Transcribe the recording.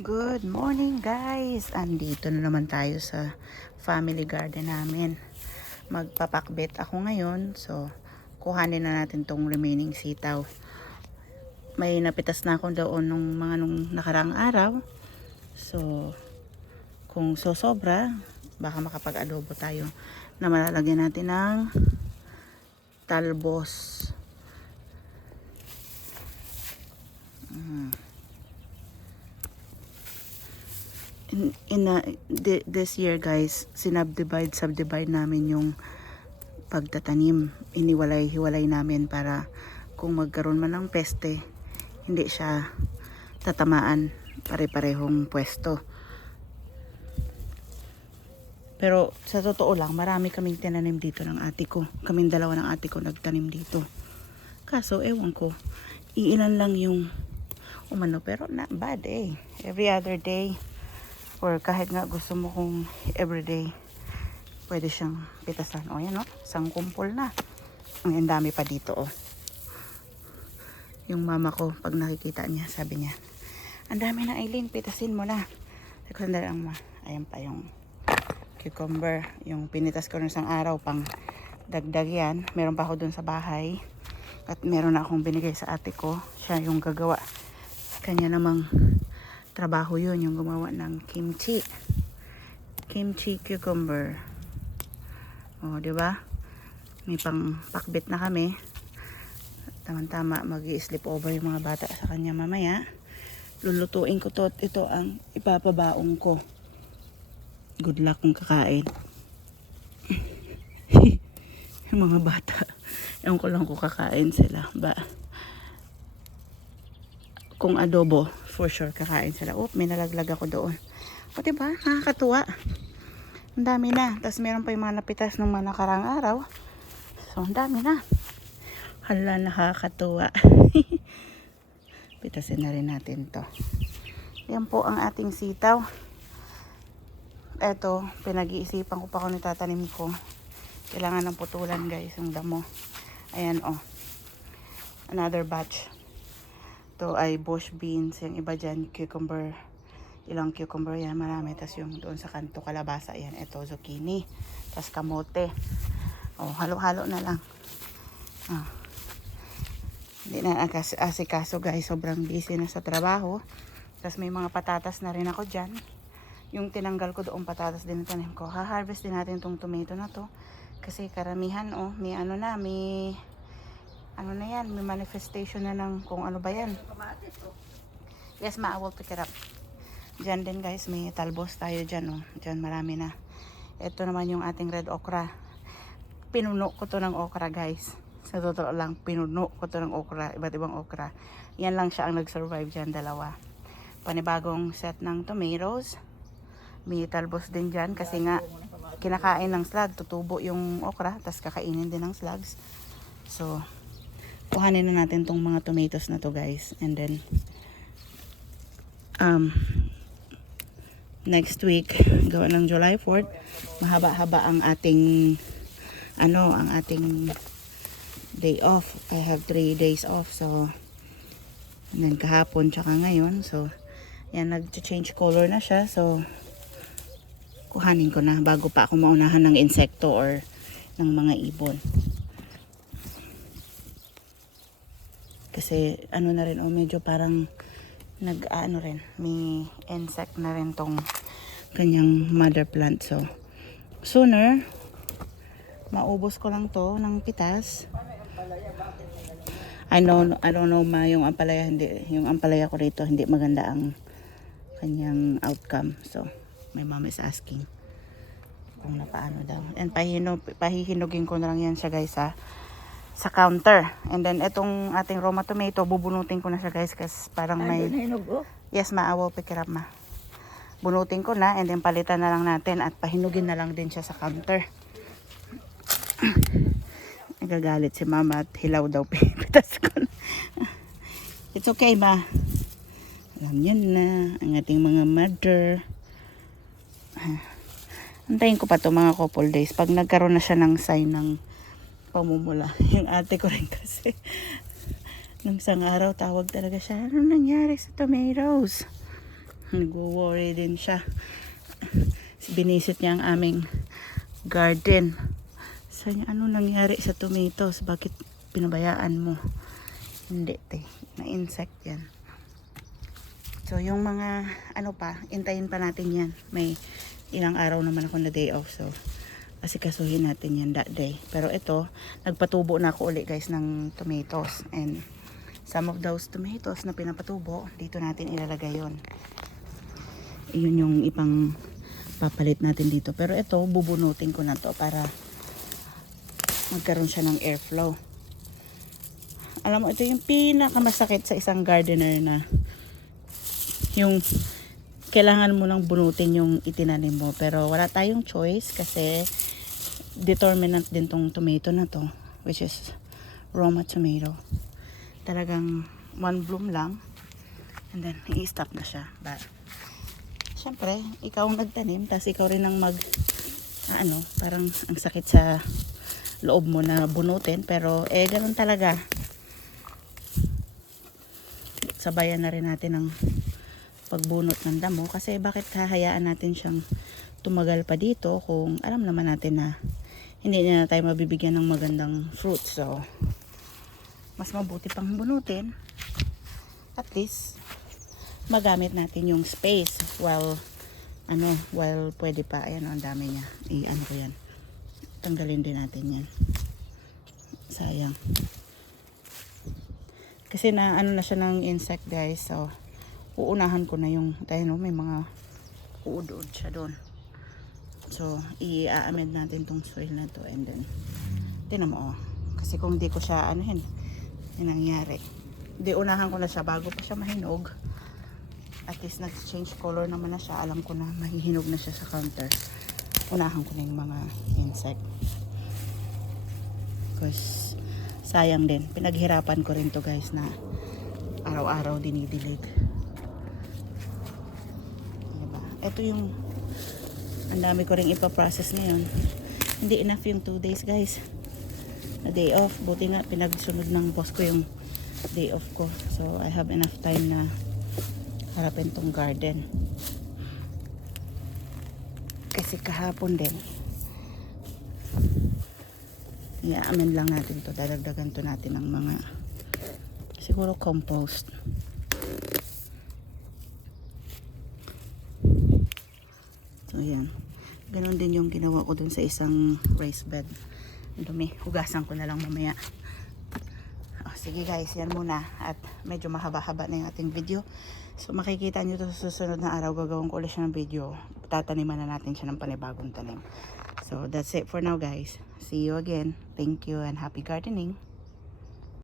Good morning guys! Andito na naman tayo sa family garden namin. Magpapakbet ako ngayon. So, kuhanin na natin tong remaining sitaw. May napitas na ako doon nung mga nung nakarang araw. So, kung sosobra, baka makapag-adobo tayo na malalagyan natin ng talbos. Mm. In, in a, thi- this year guys, sinubdivide, subdivide namin yung pagtatanim. Iniwalay-hiwalay namin para kung magkaroon man ng peste, hindi siya tatamaan pare-parehong pwesto. Pero sa totoo lang, marami kaming tinanim dito ng ate ko. Kaming dalawa ng ate ko nagtanim dito. Kaso, ewan ko, iilan lang yung umano. Pero not bad eh. Every other day, or kahit nga gusto mo kung everyday pwede siyang pitasan. O yan o isang kumpol na. Ang dami pa dito o yung mama ko pag nakikita niya sabi niya ang dami na Aileen pitasin mo na. Sabi lang ma ayan pa yung cucumber yung pinitas ko ng isang araw pang dagdag yan. Meron pa ako dun sa bahay at meron na akong binigay sa ate ko. Siya yung gagawa. Kanya namang trabaho yun, yung gumawa ng kimchi. Kimchi cucumber. O, di ba? May pang pakbit na kami. Tama-tama, mag sleep over yung mga bata sa kanya mamaya. Lulutuin ko to. Ito ang ipapabaong ko. Good luck kung kakain. yung mga bata. Ewan ko lang kung kakain sila. Ba, kung adobo, for sure kakain sila. Oh, may nalaglag ako doon. O, diba? Nakakatuwa. Ang dami na. Tapos meron pa yung mga napitas ng mga nakarang araw. So, ang dami na. Hala, nakakatuwa. Pitasin na rin natin to. Yan po ang ating sitaw. Eto, pinag-iisipan ko pa kung itatanim ko. Kailangan ng putulan guys, yung damo. Ayan oh. Another batch. Ito ay bush beans. Yung iba dyan, cucumber. Ilang cucumber yan, marami. Tapos yung doon sa kanto, kalabasa yan. Ito, zucchini. Tapos kamote. O, halo-halo na lang. Ah. Hindi na asikaso guys. Sobrang busy na sa trabaho. Tapos may mga patatas na rin ako dyan. Yung tinanggal ko doon patatas din na tanim ko. Ha-harvest din natin tong tomato na to. Kasi karamihan, oh, may ano na, may ano na yan, may manifestation na ng kung ano ba yan. Yes, ma, I will pick it up. Diyan din guys, may talbos tayo dyan. Oh. Diyan marami na. Ito naman yung ating red okra. Pinuno ko to ng okra guys. Sa totoo lang, pinuno ko to ng okra. Iba't ibang okra. Yan lang siya ang nag-survive dyan, dalawa. Panibagong set ng tomatoes. May talbos din dyan kasi nga kinakain ng slug. Tutubo yung okra, tapos kakainin din ng slugs. So, kuhanin na natin tong mga tomatoes na to guys. And then um next week gawa ng July 4th mahaba-haba ang ating ano ang ating day off. I have 3 days off so then kahapon tsaka ngayon. So yan nag-change color na siya. So kuhanin ko na bago pa ako maunahan ng insekto or ng mga ibon Kasi ano na rin, oh, medyo parang nag ano rin, may insect na rin tong kanyang mother plant. So, sooner, maubos ko lang to ng pitas. I know, I don't know ma, yung ampalaya, hindi, yung ampalaya ko rito, hindi maganda ang kanyang outcome. So, my mom is asking kung napaano daw. And pahihinog, pahihinugin ko na lang yan siya guys ha sa counter. And then, itong ating Roma tomato, bubunutin ko na siya guys kasi parang may... Yes ma, I will pick it up ma. Bunutin ko na and then palitan na lang natin at pahinugin na lang din siya sa counter. Nagagalit si mama at hilaw daw pinipitas ko na. It's okay ma. Alam niyo na ang ating mga mother. Antayin ko pa to mga couple days. Pag nagkaroon na siya ng sign ng pamumula. Yung ate ko rin kasi. Nung isang araw, tawag talaga siya, ano nangyari sa tomatoes? Nag-worry din siya. Binisit niya ang aming garden. Sabi niya, ano nangyari sa tomatoes? Bakit pinabayaan mo? Hindi, te. Na-insect yan. So, yung mga, ano pa, intayin pa natin yan. May ilang araw naman ako na day off. So, asikasuhin natin yan that day. Pero ito, nagpatubo na ako ulit guys ng tomatoes. And some of those tomatoes na pinapatubo, dito natin ilalagay yon. Yun yung ipang papalit natin dito. Pero ito, bubunutin ko na to para magkaroon siya ng airflow. Alam mo, ito yung pinakamasakit sa isang gardener na yung kailangan mo lang bunutin yung itinanim mo. Pero wala tayong choice kasi determinant din tong tomato na to. Which is Roma tomato. Talagang one bloom lang. And then, i-stop na siya. But, syempre, ikaw ang nagtanim. Tapos ikaw rin ang mag, ano, parang ang sakit sa loob mo na bunutin. Pero, eh, ganun talaga. Sabayan na rin natin ng pagbunot ng damo kasi bakit hahayaan natin siyang tumagal pa dito kung alam naman natin na hindi na tayo mabibigyan ng magandang fruit. So mas mabuti pang bunutin. At least magamit natin yung space while ano while pwede pa. Ayan oh, ang dami niya. I-ano ko yan. Tanggalin din natin yan. Sayang. Kasi na ano na siya ng insect guys. So uunahan ko na yung tayo no, may mga uod-uod siya doon so i-amend natin tong soil na to and then tinan mo oh. Kasi kung di ko siya ano yun yung nangyari. Di unahan ko na siya bago pa siya mahinog. At least nag-change color naman na siya. Alam ko na mahihinog na siya sa counter. Unahan ko na yung mga insect. Because sayang din. Pinaghirapan ko rin to guys na araw-araw dinidilig. Diba? ito yung ang dami ko rin ipaprocess ngayon. Hindi enough yung 2 days guys. Na day off. Buti nga pinagsunod ng boss ko yung day off ko. So I have enough time na harapin tong garden. Kasi kahapon din i-amen lang natin to. Dadagdagan to natin ng mga siguro compost so yan ganun din yung ginawa ko dun sa isang raised bed. Dumi. Hugasan ko na lang mamaya. Oh, sige guys yan muna. At medyo mahaba-haba na yung ating video. So makikita nyo to sa susunod na araw. Gagawin ko ulit siya ng video. Tataniman na natin siya ng panibagong tanim. So that's it for now guys. See you again. Thank you and happy gardening